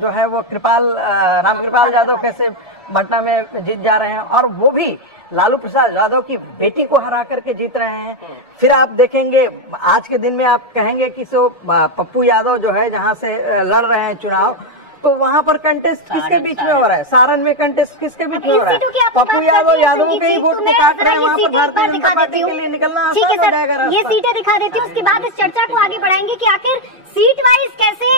जो है वो रामकृपाल यादव कैसे पटना में जीत जा रहे हैं, और वो भी लालू प्रसाद यादव की बेटी को हरा करके जीत रहे हैं। फिर आप देखेंगे आज के दिन में आप कहेंगे कि पप्पू यादव जो है जहां से लड़ रहे हैं चुनाव, तो वहां पर कंटेस्ट किसके बीच में हो रहा है? सारण में कंटेस्ट किसके बीच में हो रहा है? पप्पू यादव यादवों के ही वोट को काट रहे हैं, वहां पर भारतीय जनता पार्टी के लिए निकलना ठीक है सर, ये सीटें दिखा देती हूँ, उसके बाद इस चर्चा को आगे बढ़ाएंगे कि आखिर सीट वाइज कैसे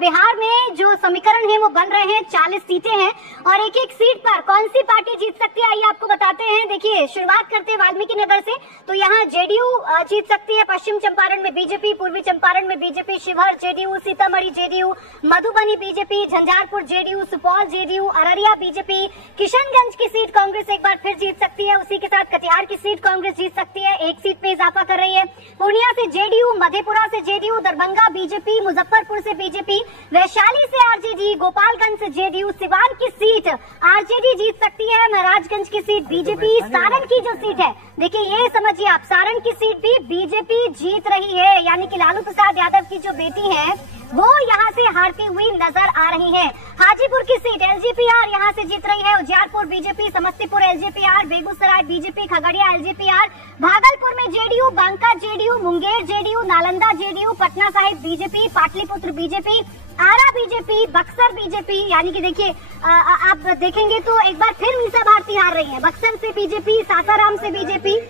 बिहार में जो समीकरण है वो बन रहे हैं। 40 सीटें हैं और एक एक सीट पर कौन सी पार्टी जीत सकती है, आइए आपको बताते हैं। देखिए, शुरुआत करते हैं वाल्मीकि नगर से, तो यहाँ जेडीयू जीत सकती है। पश्चिम चंपारण में बीजेपी, पूर्वी चंपारण में BJP, Sheohar JDU, Sitamarhi JDU, Madhubani BJP, Jhanjharpur JDU, Supaul JDU, Araria BJP, Kishanganj की सीट कांग्रेस एक बार फिर जीत सकती है। उसी के साथ कटिहार की सीट कांग्रेस जीत सकती है, एक सीट पे इजाफा कर रही है। पूर्णिया से जेडीयू, मधेपुरा से जेडीयू, दरभंगा बीजेपी, मुजफ्फरपुर से बीजेपी, वैशाली से आरजेडी, गोपालगंज से जेडीयू, सिवान की सीट आरजेडी जीत सकती है, महाराजगंज की सीट बीजेपी, सारण की जो सीट है, देखिए ये समझिए आप, सारण की सीट भी बीजेपी जीत रही है, यानी कि लालू प्रसाद यादव की जो बेटी है वो यहाँ से हारती हुई नजर आ रही है। हाजीपुर की सीट एलजेपीआर यहाँ से जीत रही है, Ujiyarpur BJP, Samastipur LJPR, Begusarai BJP, Khagaria LJPR, Bhagalpur में JDU, Banka JDU, Munger JDU, Nalanda JDU, Patna Sahib BJP, Pataliputra BJP, Arrah BJP, Buxar BJP, यानी कि देखिए आप देखेंगे तो एक बार फिर मीसा भारती हार रही है। बक्सर से बीजेपी, सासाराम से बीजेपी,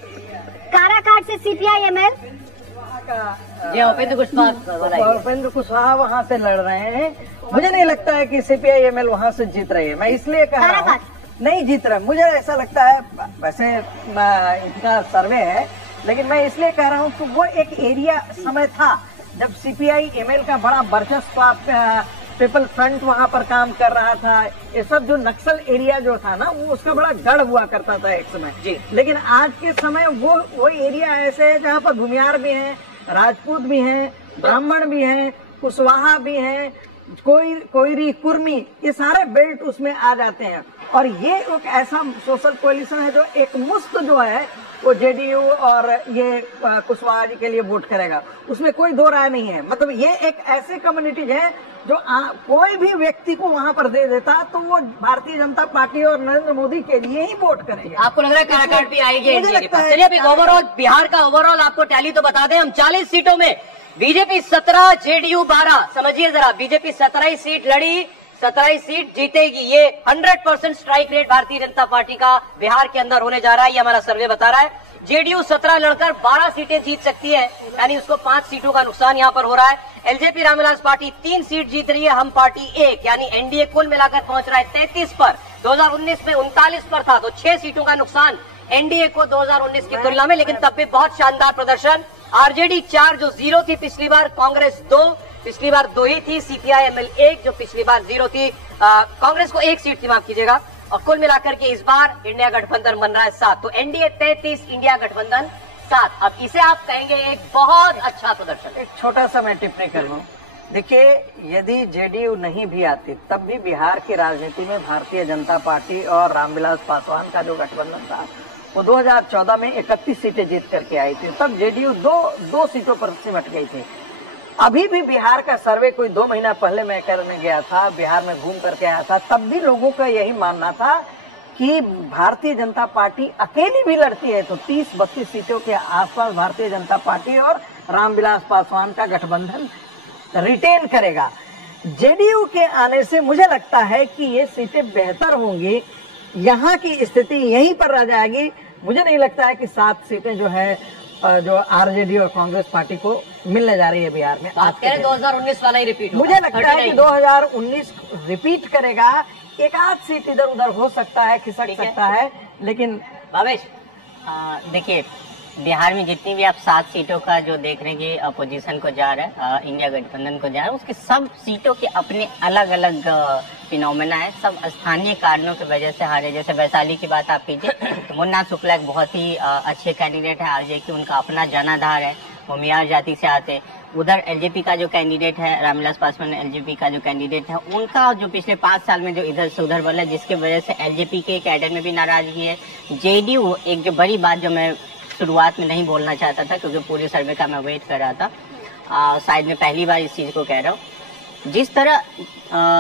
काराकाट से सीपीआई-एमएल, उपेंद्र कुशवाहा वहाँ से लड़ रहे हैं। मुझे नहीं लगता है कि सीपीआई-एमएल वहाँ से जीत रही है। मैं इसलिए कह रहा हूँ नहीं जीत रहा, मुझे ऐसा लगता है, वैसे इनका सर्वे है, लेकिन मैं इसलिए कह रहा हूँ कि वो एक एरिया समय था जब सीपीआई-एमएल का बड़ा वर्चस्व, पीपल फ्रंट वहाँ पर काम कर रहा था। ये सब जो नक्सल एरिया जो था ना, वो उसका बड़ा गढ़ हुआ करता था एक समय जी। लेकिन आज के समय वो एरिया ऐसे है जहाँ पर भूमिहार भी हैं, राजपूत भी हैं, ब्राह्मण भी हैं, कुशवाहा भी हैं, कोयरी, कुर्मी, ये सारे बेल्ट उसमें आ जाते हैं। और ये एक ऐसा सोशल कोलिशन है जो एक मुश्त जो है वो जेडीयू और ये कुशवाहा जी के लिए वोट करेगा, उसमें कोई दो राय नहीं है। मतलब ये एक ऐसे कम्युनिटीज है जो कोई भी व्यक्ति को वहां पर दे देता तो वो भारतीय जनता पार्टी और नरेंद्र मोदी के लिए ही वोट करेगा। आपको लग रहा है काराकाट भी आएगी एनडीए के पास? चलिए अभी ओवरऑल बिहार का ओवरऑल आपको टैली तो बता दें हम। 40 सीटों में बीजेपी 17, जेडीयू 12। समझिए जरा, बीजेपी 17 सीट लड़ी, 17 सीट जीतेगी। ये 100% strike rate Bharatiya Janata party का बिहार के अंदर होने जा रहा है, ये हमारा सर्वे बता रहा है। जेडीयू 17 लड़कर 12 सीटें जीत सकती है, यानी उसको 5 सीटों का नुकसान यहाँ पर हो रहा है। एलजेपी रामविलास पार्टी 3 सीट जीत रही है, हम पार्टी 1, यानी एनडीए कुल मिलाकर पहुंच रहा है 33 पर। 2019 में 39 पर था, तो 6 सीटों का नुकसान एनडीए को 2019 की तुलना में, लेकिन तब भी बहुत शानदार प्रदर्शन। आरजेडी 4 जो 0 थी पिछली बार, कांग्रेस 2, पिछली बार 2 ही थी, सीपीआई-एमएल 1 जो पिछली बार 0 थी, कांग्रेस को 1 सीट थी, माफ कीजिएगा। और कुल मिलाकर के इस बार इंडिया गठबंधन बन रहा है 7, तो एनडीए 33, इंडिया गठबंधन 7। अब इसे आप कहेंगे एक बहुत अच्छा प्रदर्शन। एक छोटा सा मैं टिप्पणी कर लूं, देखिए यदि जेडीयू नहीं भी आती तब भी बिहार की राजनीति में भारतीय जनता पार्टी और रामविलास पासवान का जो गठबंधन था वो 2014 में 31 सीटें जीत करके आई थी, तब जेडीयू दो सीटों पर सिमट गई थी। अभी भी बिहार का सर्वे कोई 2 महीना पहले मैं करने गया था, बिहार में घूम करके आया था, तब भी लोगों का यही मानना था कि भारतीय जनता पार्टी अकेली भी लड़ती है तो 30-32 सीटों के आसपास भारतीय जनता पार्टी और रामविलास पासवान का गठबंधन रिटेन करेगा। जेडीयू के आने से मुझे लगता है कि ये सीटें बेहतर होंगी, यहाँ की स्थिति यहीं पर रह जाएगी। मुझे नहीं लगता है कि 7 सीटें जो है जो आरजेडी और कांग्रेस पार्टी को मिलने जा रही है बिहार में। बात करें 2019 वाला ही रिपीट होगा। मुझे लगता है कि 2019 रिपीट करेगा, एक आध सीट इधर उधर हो सकता है, खिसक सकता है, लेकिन भावेश देखिए बिहार में जितनी भी आप 7 सीटों का जो देख रहे हैं कि अपोजिशन को जा रहा है, इंडिया गठबंधन को जा रहा है, उसके सब सीटों के अपने अलग अलग फिनोमेना है। सब स्थानीय कारणों की वजह से हारे। जैसे वैशाली की बात आप कीजिए तो मुन्ना शुक्ला एक बहुत ही अच्छे कैंडिडेट है आरजे की, उनका अपना जनाधार है, वो मियार जाति से आते। उधर एलजेपी का जो कैंडिडेट है रामविलास पासवान, एलजेपी का जो कैंडिडेट है, उनका जो पिछले 5 साल में जो इधर से उधर बदला, जिसकी वजह से एलजेपी के कैडर में भी नाराजगी है। जेडीयू, एक जो बड़ी बात जो मैं शुरुआत में नहीं बोलना चाहता था क्योंकि पूरे सर्वे का मैं वेट कर रहा था, शायद मैं पहली बार इस चीज को कह रहा हूँ। जिस तरह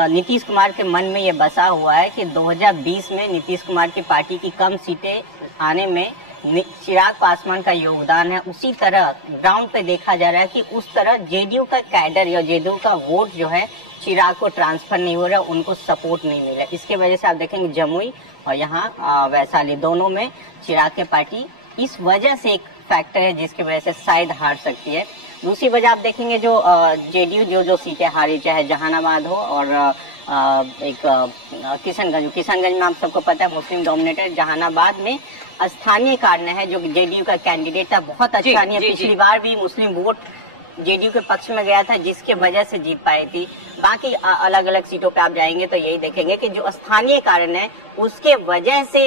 नीतीश कुमार के मन में ये बसा हुआ है कि 2020 में नीतीश कुमार की पार्टी की कम सीटें आने में चिराग पासवान का योगदान है, उसी तरह ग्राउंड पे देखा जा रहा है कि उस तरह जेडीयू का कैडर या जेडीयू का वोट जो है चिराग को ट्रांसफर नहीं हो रहा, उनको सपोर्ट नहीं मिल रहा। इसके वजह से आप देखेंगे जमुई और यहाँ वैशाली दोनों में चिराग की पार्टी इस वजह से एक फैक्टर है जिसकी वजह से शायद हार सकती है। दूसरी वजह आप देखेंगे जो जेडीयू जो सीटें हारी, चाहे जहानाबाद हो और एक किशनगंज में आप सबको पता है मुस्लिम डोमिनेटेड। जहानाबाद में स्थानीय कारण है, जो जेडीयू का कैंडिडेट था बहुत अच्छा नहीं है, पिछली बार भी मुस्लिम वोट जेडीयू के पक्ष में गया था जिसके वजह से जीत पाई थी। बाकी अलग अलग सीटों पे आप जाएंगे तो यही देखेंगे कि जो स्थानीय कारण है उसके वजह से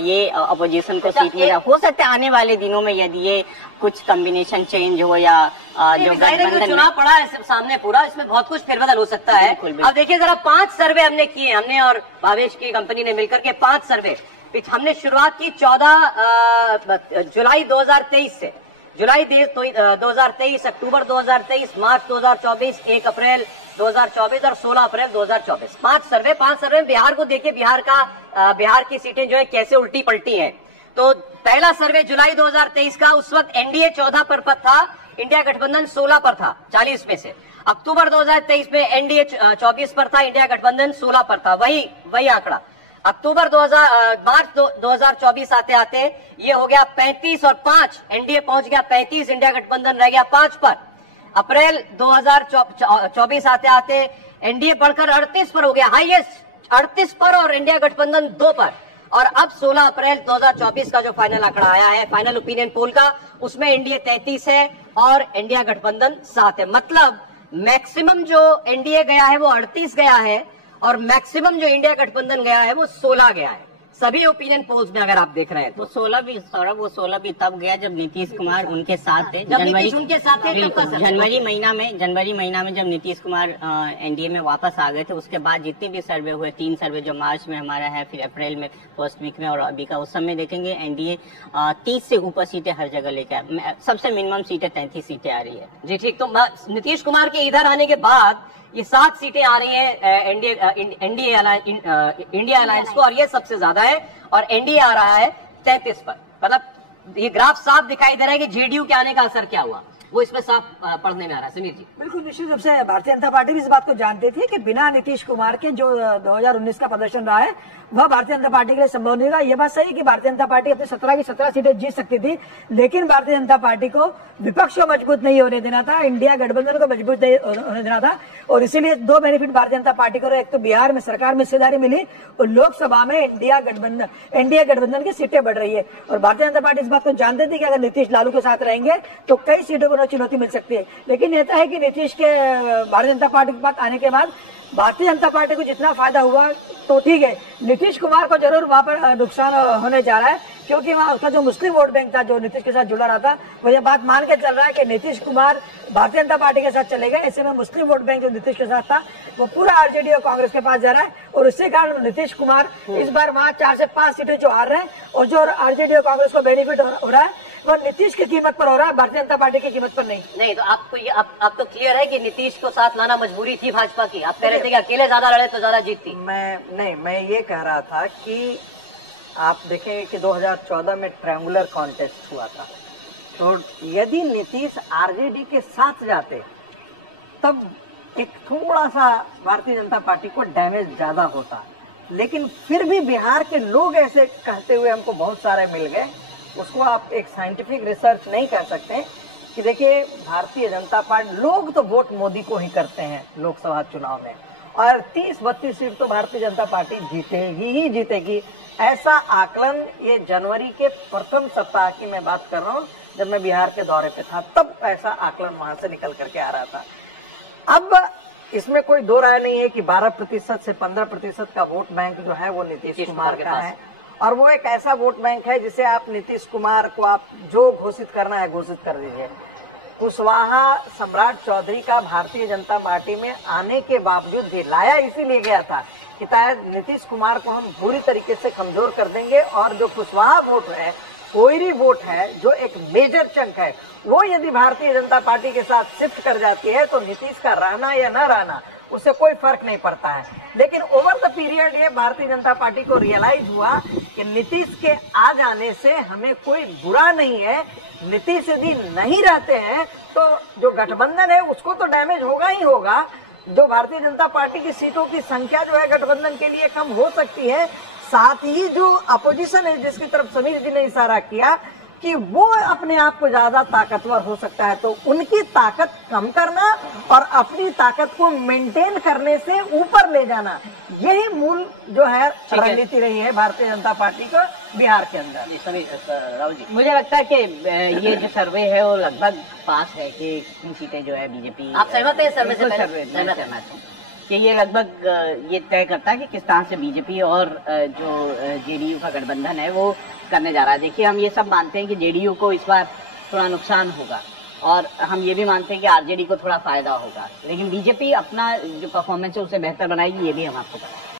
ये अपोजिशन को सीट मिला। हो सकता है आने वाले दिनों में यदि ये कुछ कॉम्बिनेशन चेंज हो या जो चुनाव पड़ा है सामने पूरा, इसमें बहुत कुछ फेरबदल हो सकता है। अब देखिए जरा 5 सर्वे हमने किए, हमने और भावेश की कंपनी ने मिलकर के 5 सर्वे। हमने शुरुआत की 14 जुलाई 2023 से, जुलाई 2023, अक्टूबर 2023, मार्च 2024, 1 अप्रैल 2024 और 16 अप्रैल 2024। 5 सर्वे में बिहार को देखिए, बिहार की सीटें जो है कैसे उल्टी पलटी हैं। तो पहला सर्वे जुलाई 2023 का, उस वक्त एनडीए 14 पर था, इंडिया गठबंधन 16 पर था 40 में से। अक्टूबर 2023 में एनडीए 24 पर था, इंडिया गठबंधन 16 पर था, वही आंकड़ा। मार्च 2024 आते आते ये हो गया 35 और 5, एनडीए पहुंच गया 35, इंडिया गठबंधन रह गया 5 पर। अप्रैल 2024 आते आते एनडीए बढ़कर 38 पर हो गया, हाईएस्ट 38 पर, और इंडिया गठबंधन 2 पर। और अब 16 अप्रैल 2024 का जो फाइनल आंकड़ा आया है फाइनल ओपिनियन पोल का, उसमें एनडीए 33 है और इंडिया गठबंधन 7 है। मतलब मैक्सिमम जो एनडीए गया है वो 38 गया है और मैक्सिमम जो इंडिया गठबंधन गया है वो 16 गया है, सभी ओपिनियन पोल्स में अगर आप देख रहे हैं तो। वो 16 भी तब गया जब नीतीश कुमार उनके साथ थे, जनवरी महीना में जब नीतीश कुमार एनडीए में वापस आ गए थे। उसके बाद जितने भी सर्वे हुए, 3 सर्वे जो मार्च में हमारा है, फिर अप्रैल में फर्स्ट वीक में और अभी का, उस समय देखेंगे एनडीए 30 से ऊपर सीटें हर जगह लेके आए, सबसे मिनिमम सीटें 33 सीटें आ रही है। जी ठीक। तो नीतीश कुमार के इधर आने के बाद ये 7 सीटें आ रही हैं इंडिया अलायंस को, और ये सबसे ज्यादा है, और एनडीए आ रहा है 33 पर। मतलब ये ग्राफ साफ दिखाई दे रहा है कि जेडीयू के आने का असर क्या हुआ, वो इसमें साफ पढ़ने में आ रहा है। समीर जी। बिल्कुल निश्चित रूप से भारतीय जनता पार्टी भी इस बात को जानती थी कि बिना नीतीश कुमार के जो 2019 का प्रदर्शन रहा है वह भारतीय जनता पार्टी के लिए संभव नहीं होगा। यह बात सही कि भारतीय जनता पार्टी अपने 17 की 17 सीटें जीत सकती थी, लेकिन भारतीय जनता पार्टी को विपक्ष को मजबूत नहीं होने देना था, इंडिया गठबंधन को मजबूत नहीं होने देना था, और इसीलिए 2 बेनिफिट भारतीय जनता पार्टी को। एक तो बिहार में सरकार में हिस्सेदारी मिली और लोकसभा में एनडीए गठबंधन की सीटें बढ़ रही है। और भारतीय जनता पार्टी इस बात को जानते थे कि अगर नीतीश लालू के साथ रहेंगे तो कई सीटों को चुनौती मिल सकती है। लेकिन ये है कि नीतीश के भारतीय जनता पार्टी के पास आने के बाद भारतीय जनता पार्टी को जितना फायदा हुआ तो ठीक है, नीतीश कुमार को जरूर वहां पर नुकसान होने जा रहा है, क्योंकि वहां उसका जो मुस्लिम वोट बैंक था जो नीतीश के साथ जुड़ा रहा था, वो ये बात मान के चल रहा है कि नीतीश कुमार भारतीय जनता पार्टी के साथ चलेगा। ऐसे में मुस्लिम वोट बैंक जो नीतीश के साथ था वो पूरा आरजेडी और कांग्रेस के पास जा रहा है, और उसके कारण नीतीश कुमार इस बार वहां 4 से 5 सीटें जो हार रहे हैं, और जो आरजेडी और कांग्रेस को बेनिफिट हो रहा है वो नीतीश की कीमत पर हो रहा है, भारतीय जनता पार्टी की कीमत पर नहीं। तो आपको ये अब तो क्लियर है कि नीतीश को साथ लाना मजबूरी थी भाजपा की। आप कह रहे थे कि अकेले ज्यादा लड़े तो ज्यादा जीतती। मैं ये कह रहा था कि आप देखेंगे कि 2014 में ट्रायंगुलर कॉन्टेस्ट हुआ था, तो यदि नीतीश आरजेडी के साथ जाते तब एक थोड़ा सा भारतीय जनता पार्टी को डैमेज ज्यादा होता, लेकिन फिर भी बिहार के लोग ऐसे कहते हुए हमको बहुत सारे मिल गए उसको आप एक साइंटिफिक रिसर्च नहीं कह सकते कि देखिए भारतीय जनता पार्टी, लोग तो वोट मोदी को ही करते हैं लोकसभा चुनाव में, और 30-32 सीट तो भारतीय जनता पार्टी जीतेगी ही जीतेगी, ऐसा आकलन ये जनवरी के प्रथम सप्ताह की मैं बात कर रहा हूँ, जब मैं बिहार के दौरे पे था तब ऐसा आकलन वहां से निकल करके आ रहा था। अब इसमें कोई दो राय नहीं है कि 12% से 15% का वोट बैंक जो है वो नीतीश कुमार का है, और वो एक ऐसा वोट बैंक है जिसे आप नीतीश कुमार को आप जो घोषित करना है घोषित कर दीजिए। कुशवाहा सम्राट चौधरी का भारतीय जनता पार्टी में आने के बावजूद भी लाया इसीलिए गया था कि शायद नीतीश कुमार को हम बुरी तरीके से कमजोर कर देंगे, और जो कुशवाहा वोट है, कोयरी वोट है, जो एक मेजर चंक है, वो यदि भारतीय जनता पार्टी के साथ शिफ्ट कर जाती है तो नीतीश का रहना या न रहना उससे कोई फर्क नहीं पड़ता है। लेकिन ओवर द पीरियड ये भारतीय जनता पार्टी को रियलाइज हुआ कि नीतीश के आ जाने से हमें कोई बुरा नहीं है, नीतीश यदि नहीं रहते हैं तो जो गठबंधन है उसको तो डैमेज होगा ही होगा, जो भारतीय जनता पार्टी की सीटों की संख्या जो है गठबंधन के लिए कम हो सकती है, साथ ही जो अपोजिशन है जिसकी तरफ समीर जी ने इशारा किया कि वो अपने आप को ज्यादा ताकतवर हो सकता है, तो उनकी ताकत कम करना और अपनी ताकत को मेंटेन करने से ऊपर ले जाना, यही मूल जो है रणनीति रही है भारतीय जनता पार्टी को बिहार के अंदर। राहुल जी, मुझे लगता है कि ये जो सर्वे है वो लगभग पास है कि कितनी सीटें जो है बीजेपी। आप सहमत हैं सर्वे से? सहमत हूँ कि ये लगभग ये तय करता है कि किस तरह से बीजेपी और जो जेडीयू का गठबंधन है वो करने जा रहा है। देखिए, हम ये सब मानते हैं कि जेडीयू को इस बार थोड़ा नुकसान होगा, और हम ये भी मानते हैं कि आरजेडी को थोड़ा फायदा होगा, लेकिन बीजेपी अपना जो परफॉर्मेंस है उसे बेहतर बनाएगी, ये भी हम आपको बताएं।